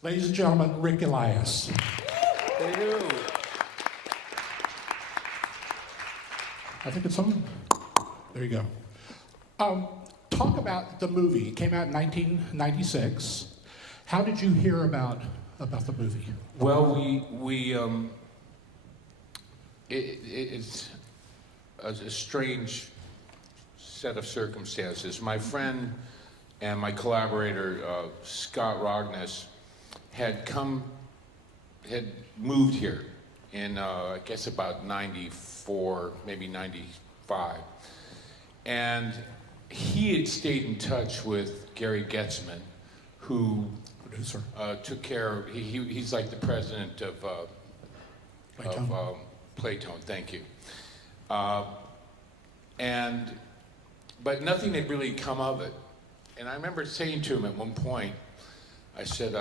Ladies and gentlemen, Rick Elias. They do. I think it's on. There you go. Talk about the movie. It came out in 1996. How did you hear about the movie? Well, it's a strange set of circumstances. My friend and my collaborator, Scott Rogness, had moved here in, I guess about 94, maybe 95. And he had stayed in touch with Gary Getzman, who Producer. took care of, he's like the president of Playtone, thank you. But nothing had really come of it. And I remember saying to him at one point, I said,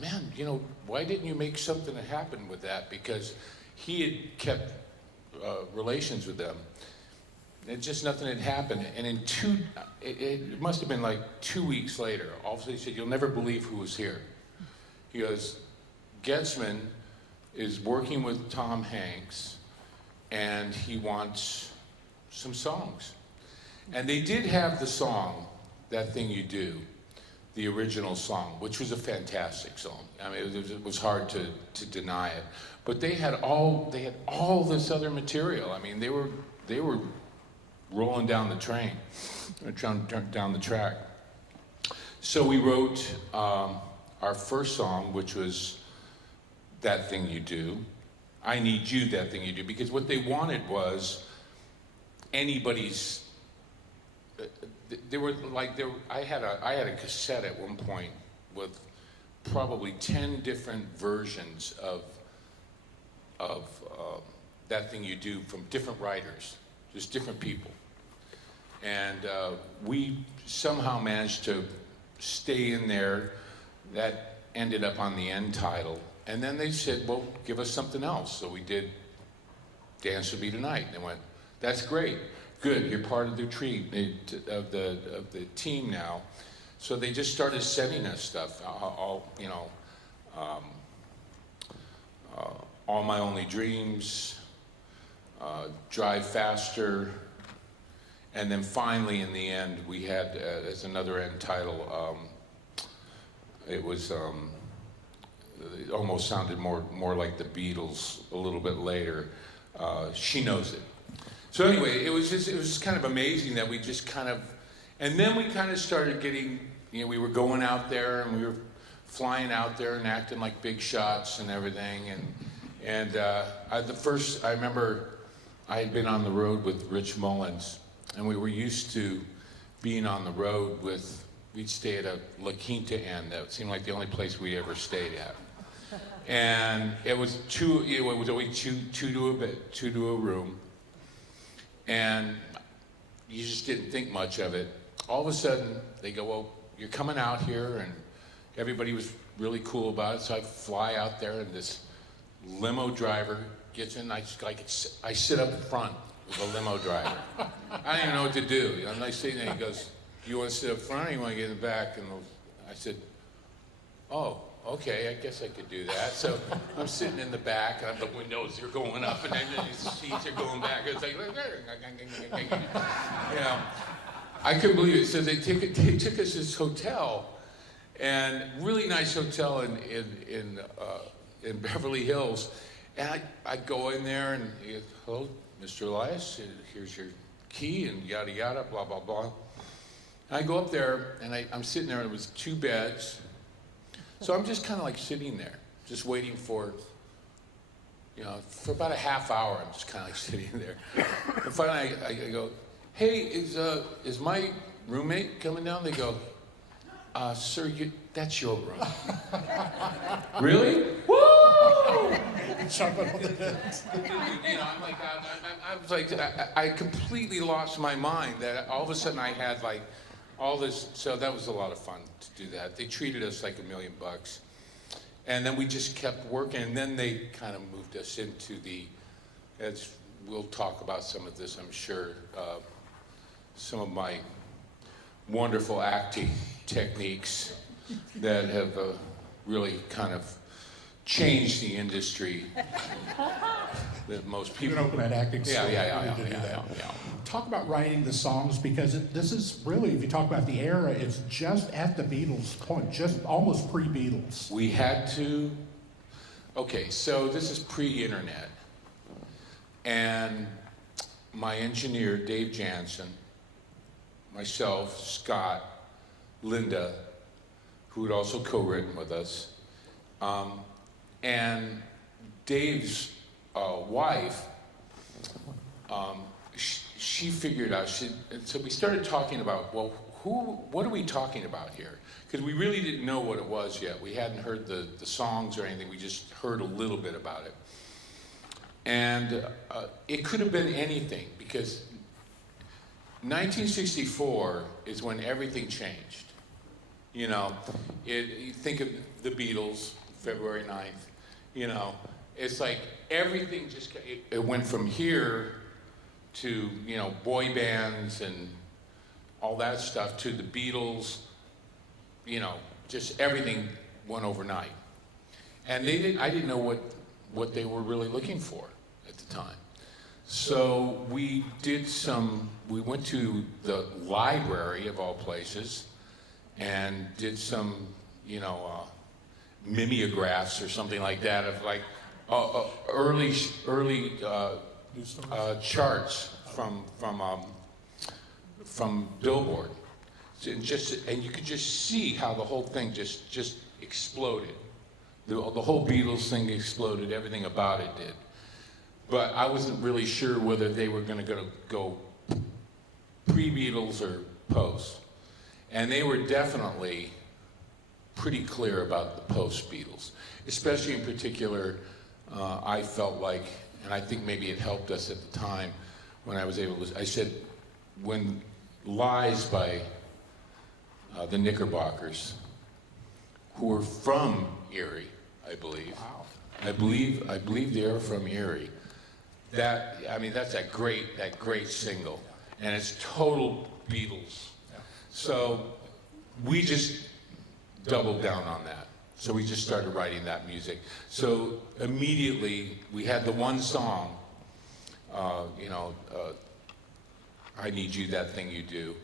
man, you know, why didn't you make something happen with that? Because he had kept relations with them. And just nothing had happened. And it must have been like 2 weeks later, all of a sudden he said, you'll never believe who was here. He goes, Getzman is working with Tom Hanks and he wants some songs. And they did have the song, That Thing You Do, the original song, which was a fantastic song. I mean, it was hard to deny it. But they had all this other material. I mean, they were rolling down the train, down the track. So we wrote our first song, which was That Thing You Do. I Need You, That Thing You Do, because what they wanted was anybody's. I had a cassette at one point with probably 10 different versions of That Thing You Do from different writers, just different people. And we somehow managed to stay in there. That ended up on the end title. And then they said, well, give us something else. So we did Dance With Me Tonight. And they went, that's great. Good, you're part of the team now. So they just started sending us stuff. All My Only Dreams, Drive Faster, and then finally in the end we had as another end title. It was it almost sounded more like the Beatles a little bit later. She Knows It. So anyway, it was just kind of amazing that we just kind of, and then we kind of started getting, you know, we were going out there and we were flying out there and acting like big shots and everything. And I remember I had been on the road with Rich Mullins, and we were used to being on the road we'd stay at a La Quinta Inn. That seemed like the only place we ever stayed at. And it was always two to a room. And you just didn't think much of it. All of a sudden, they go, well, you're coming out here, and everybody was really cool about it. So I fly out there, and this limo driver gets in. I sit up front with the limo driver. I didn't even know what to do. I'm like sitting there, he goes, do you want to sit up front, or you want to get in the back? And I said, oh, okay, I guess I could do that. So I'm sitting in the back, and the windows are going up, and then the seats are going back. It's like, you know, I couldn't believe it. So they took us to this hotel, and really nice hotel in Beverly Hills. And I go in there, and he goes, hello, Mr. Elias, here's your key, and yada yada, blah blah blah. And I go up there, and I'm sitting there, and it was 2 beds. So I'm just kind of like sitting there, just waiting for, you know, for about a half hour, I'm just kind of like sitting there. And finally I go, hey, is my roommate coming down? They go, sir, that's your room. Really? Woo! Jumping on the bed. You know, I'm like, I was like, I completely lost my mind that all of a sudden I had like all this, so that was a lot of fun to do that. They treated us like $1 million. And then we just kept working, and then they kind of moved us into as we'll talk about some of this, I'm sure, some of my wonderful acting techniques that have really kind of changed the industry. That most people. You can open an acting school. Yeah. Talk about writing the songs, because this is really, if you talk about the era, it's just at the Beatles point, just almost pre-Beatles. We had to. Okay, so this is pre-internet, and my engineer Dave Jansen, myself, Scott, Linda, who had also co-written with us, and Dave's wife, she figured out, so we started talking about, well, what are we talking about here? Because we really didn't know what it was yet. We hadn't heard the songs or anything, we just heard a little bit about it. And it could have been anything, because 1964 is when everything changed. You know, you think of the Beatles, February 9th, you know, it's like everything just, it went from here to, you know, boy bands and all that stuff to the Beatles, you know, just everything went overnight. And I didn't know what they were really looking for at the time. So we went to the library of all places and did some, you know, mimeographs or something like that of like early charts from Billboard, and you could just see how the whole thing just exploded. The whole Beatles thing exploded. Everything about it did. But I wasn't really sure whether they were going to go pre-Beatles or post, and they were definitely pretty clear about the post-Beatles, especially in particular. I felt like, and I think maybe it helped us at the time when I was able to, I said, when Lies by the Knickerbockers, who were from Erie, I believe. Wow. I believe they're from Erie. That's that great single, and it's total Beatles. Yeah. So we just doubled down on that. So we just started writing that music. So immediately we had the one song, I Need You, That Thing You Do.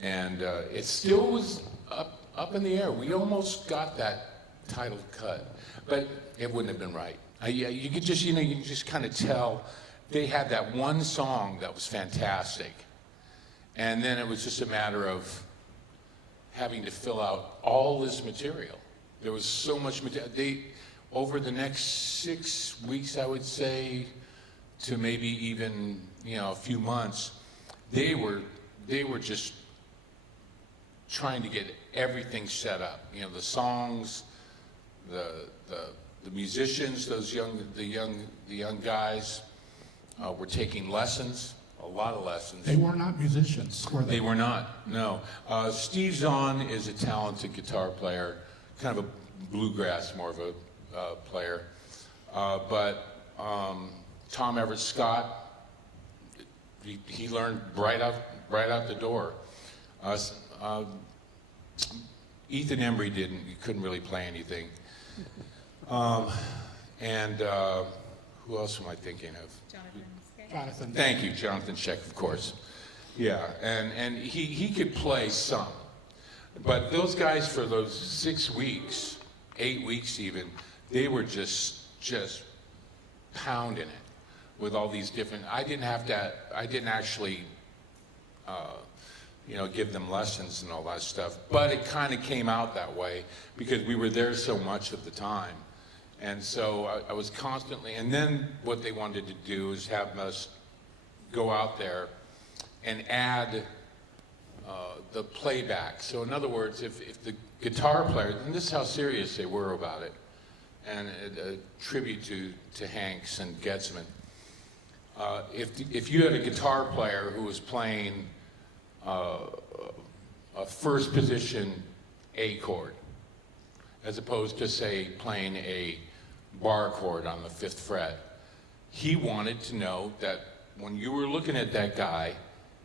And it still was up in the air. We almost got that title cut, but it wouldn't have been right. You could just, you can just kind of tell they had that one song that was fantastic. And then it was just a matter of having to fill out all this material. There was so much material. Over the next 6 weeks, I would say, to maybe even, a few months, they were just trying to get everything set up. The songs, the musicians, the young guys were taking lessons, a lot of lessons. They were not musicians, were they? They were not, no. Steve Zahn is a talented guitar player, kind of a bluegrass, more of a player. But Tom Everett Scott, he learned right out the door. Ethan Embry didn't. He couldn't really play anything. And who else am I thinking of? Jonathan. Thank you, Jonathan Sheck, of course. Yeah, and he could play some. But those guys, for those 6 weeks, 8 weeks even, they were just pounding it with all these different. I didn't actually give them lessons and all that stuff. But it kind of came out that way because we were there so much of the time. And so I was constantly, and then what they wanted to do is have us go out there and add the playback. So in other words, if the guitar player, and this is how serious they were about it, and a tribute to Hanks and Getzman, if you had a guitar player who was playing a first position A chord, as opposed to, say, playing a bar chord on the 5th fret, he wanted to know that when you were looking at that guy,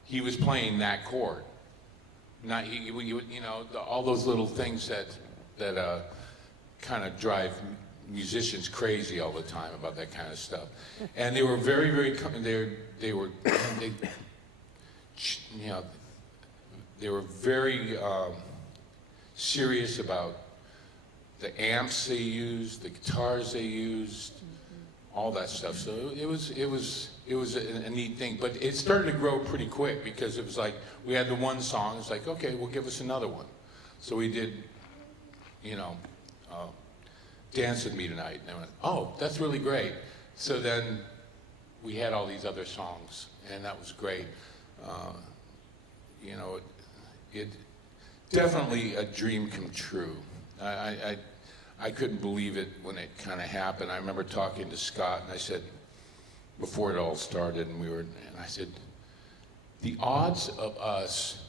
he was playing that chord. Not all those little things that kind of drive musicians crazy all the time about that kind of stuff. And they were very, very, they were, you know, they were very serious about the amps they used, the guitars they used, all that stuff. So it was a neat thing. But it started to grow pretty quick because it was like we had the one song. It's like, okay, well, give us another one. So we did, you know, Dance With Me Tonight. And I went, oh, that's really great. So then we had all these other songs, and that was great. You know, it definitely a dream come true. I couldn't believe it when it kind of happened. I remember talking to Scott, and I said, before it all started, and I said, the odds of us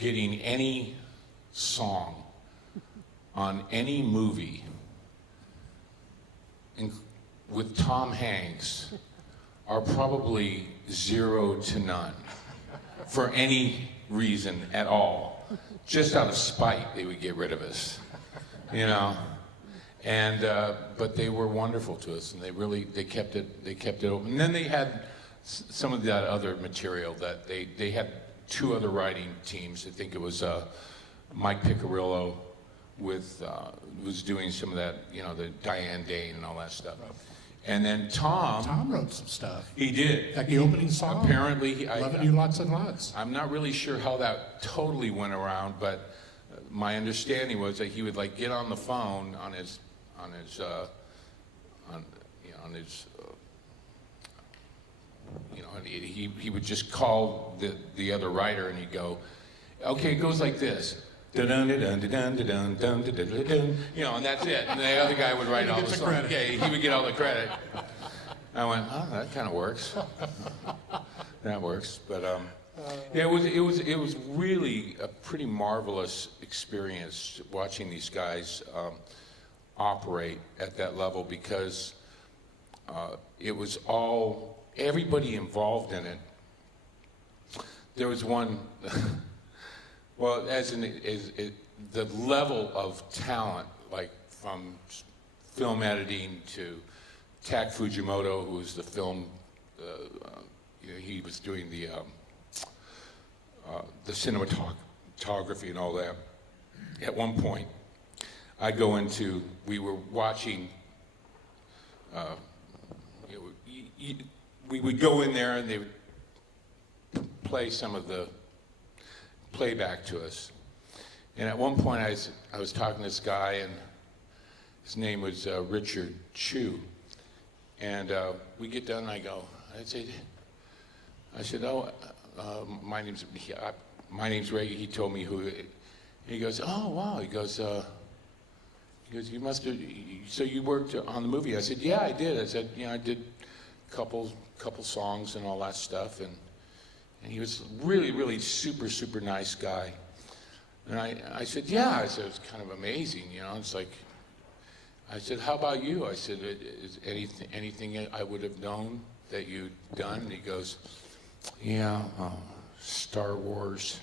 getting any song on any movie with Tom Hanks are probably 0 to none for any reason at all. Just out of spite, they would get rid of us, you know. And but they were wonderful to us, and they kept it open. And then they had some of that other material that they had 2 other writing teams. I think it was Mike Piccirillo was doing some of that, you know, the Diane Dane and all that stuff. And then Tom wrote some stuff. He did. Like the opening song. Apparently, Loving You Lots and Lots. I'm not really sure how that totally went around, but my understanding was that he would like get on the phone on his he would just call the other writer, and he'd go, okay, it goes like this. Dun, dun, dun, dun, dun, dun, dun, dun, dun, dun, you know, and that's it. And the other guy would write all the songs. Credit. Yeah, he would get all the credit. I went, oh, that kind of works. That works. But yeah, it was really a pretty marvelous experience watching these guys operate at that level, because it was all, everybody involved in it. There was one. Well, the level of talent, like from film editing to Tak Fujimoto, who was the film, you know, he was doing the cinematography and all that. At one point, we were watching, we would go in there and they would play some of the playback to us. And at one point I was talking to this guy, and his name was Richard Chu. And we get done, and I said, oh, my name's Ray. He told me who. He goes, oh wow. He goes, you must have. So you worked on the movie? I said, yeah, I did. I said, you know, I did a couple songs and all that stuff, and he was really, really super, super nice guy. And I said, yeah. I said, it was kind of amazing, you know. It's like, I said, how about you? I said, is anything I would have known that you'd done? And he goes, yeah, Star Wars,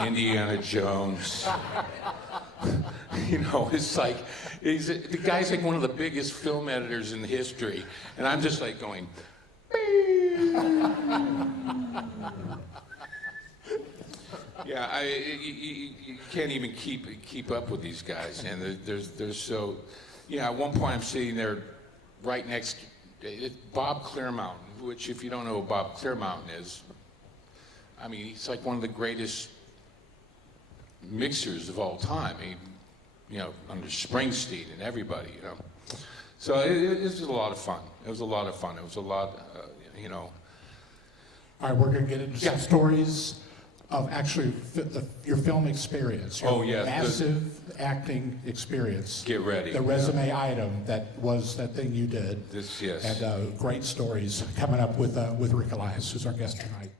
Indiana Jones. You know, it's like, the guy's like one of the biggest film editors in history. And I'm just like going, yeah, you can't even keep up with these guys, and there's so, yeah. At one point, I'm sitting there, right next to Bob Clearmountain, which, if you don't know who Bob Clearmountain is, I mean, he's like one of the greatest mixers of all time. You know, under Springsteen and everybody, you know. So it was a lot of fun. It was a lot of fun. It was a lot, you know. All right, we're going to get into some stories of actually your film experience. Your massive acting experience. Get ready. The resume item that was that thing you did. Yes. And great stories coming up with Rick Elias, who's our guest tonight.